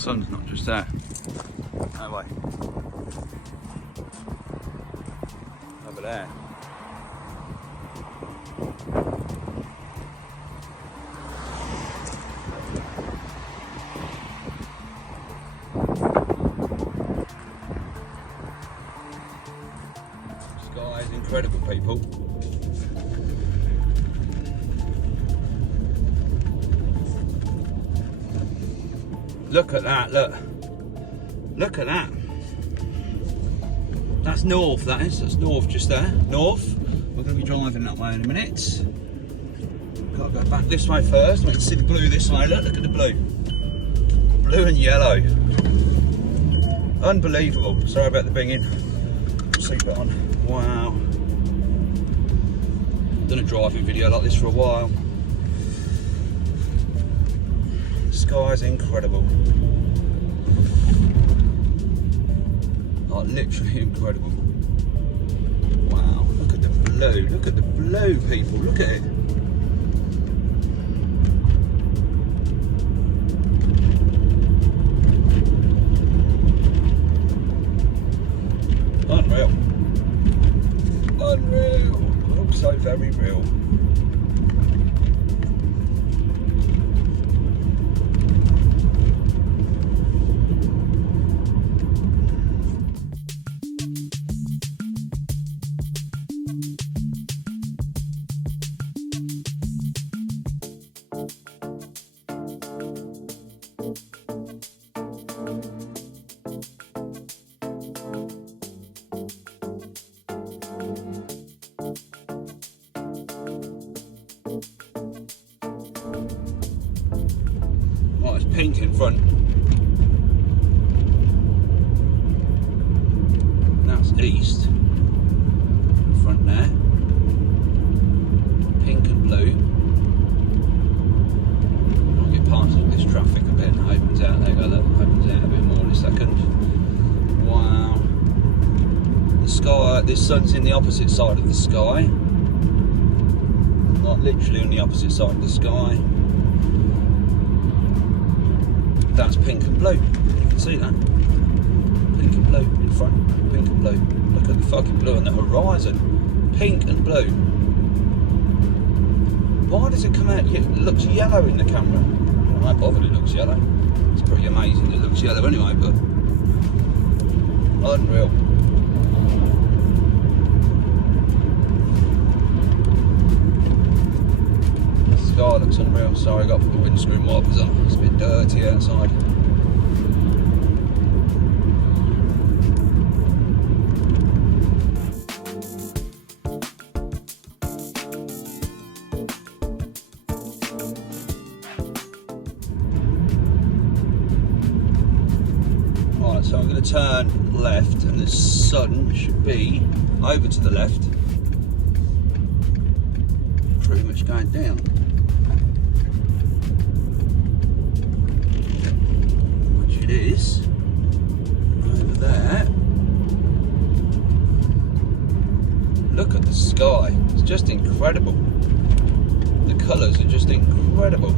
Sun's not just there. No way. Over there. Sky is incredible, people. Look at that, look. Look at that. That's north, that is. That's north just there. North. We're going to be driving that way in a minute. Got to go back this way first. I want you to see the blue this way. Look at the blue. Blue and yellow. Unbelievable. Sorry about the binging. Seatbelt on. Wow. Done a driving video like this for a while. Sky's incredible. Like literally incredible. Wow, look at the blue. Look at the blue, people. Look at it. Unreal. Unreal. Looks so very real. Oh, it's pink in front. That's east. In front there. Pink and blue. I'll get past all this traffic a bit and it opens out. There you go, look, opens out a bit more in a second. Wow. The sky, this sun's in the opposite side of the sky. Like literally on the opposite side of the sky. That's pink and blue. You can see that. Pink and blue in front. Pink and blue. Look at the fucking blue on the horizon. Pink and blue. Why does it come out? It looks yellow in the camera. I'm not bothered it looks yellow. It's pretty amazing that it looks yellow anyway, but unreal. Sky looks unreal. Sorry, I got to put the windscreen wipers on. It's a bit dirty outside. Right, so I'm going to turn left, and the sun should be over to the left. Pretty much going down. Is over there. Look at the sky, it's just incredible. The colours are just incredible.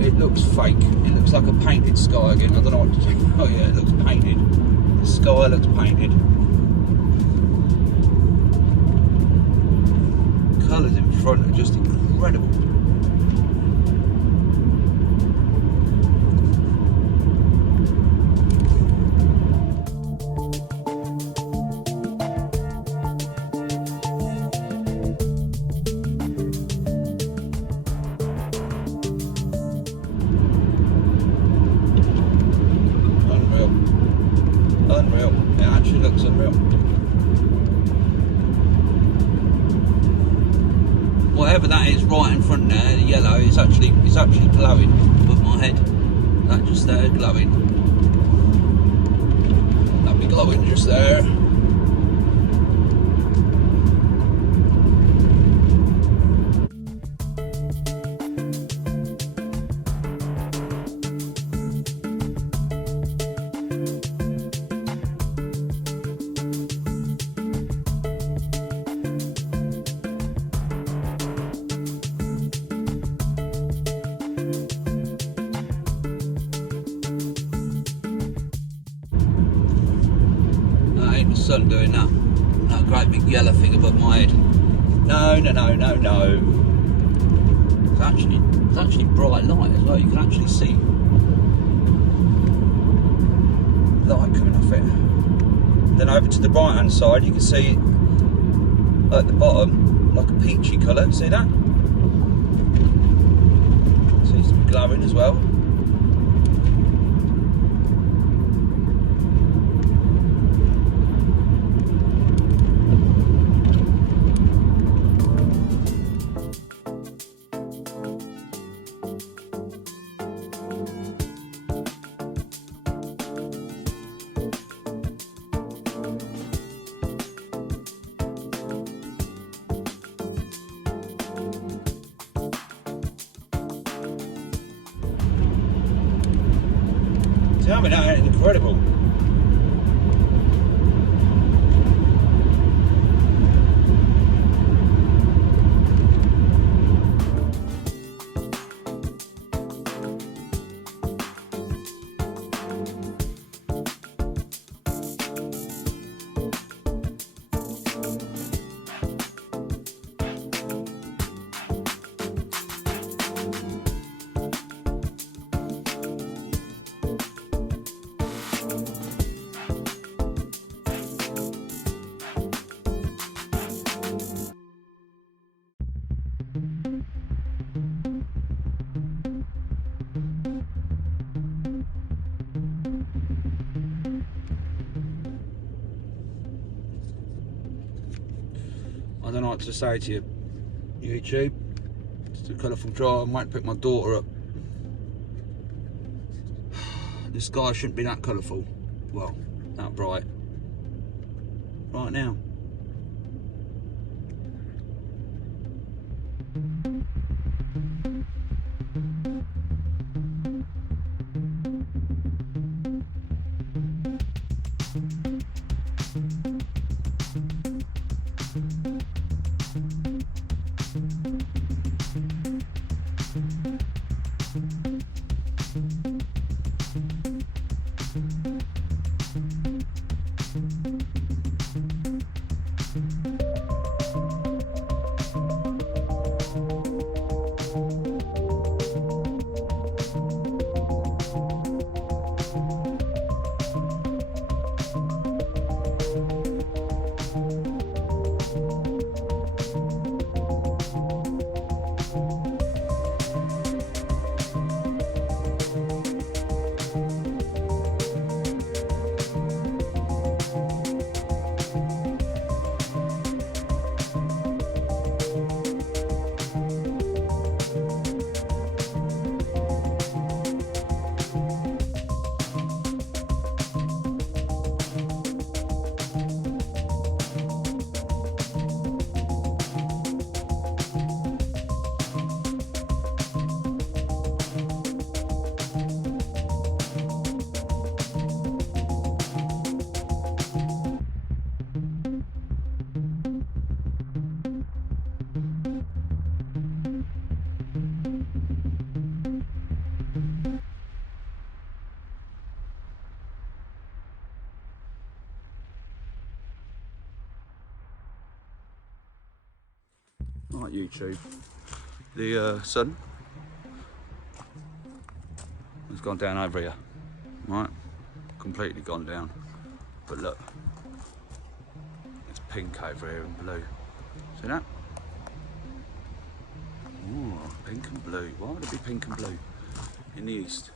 It looks fake, it looks like a painted sky again. I don't know what to do. Oh yeah, it looks painted. The sky looks painted. Colours in front are just incredible. Unreal. It actually looks unreal. Whatever that is right in front there, the yellow, it's actually glowing above my head. That just there glowing. That'll be glowing just there. sun doing that great big yellow thing above my head. No. It's actually bright light as well. You can actually see light coming off it. Then over to the right hand side, you can see at the bottom like a peachy colour. See that? Seems to be glowing as well. Tell me that ain't incredible. I don't know what to say to you, YouTube. It's a colourful drive. I might pick my daughter up. The sky shouldn't be that colourful. Well, that bright. Right now. Right, YouTube, the sun has gone down over here, right, completely gone down, but look, it's pink over here and blue, see that? Ooh, pink and blue. Why would it be pink and blue in the east?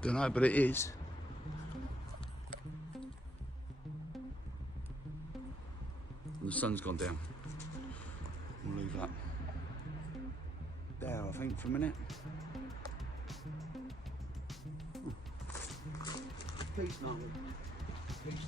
Don't know, but it is. And the sun's gone down. We'll leave that there, I think, for a minute. Peace, Martin. Peace.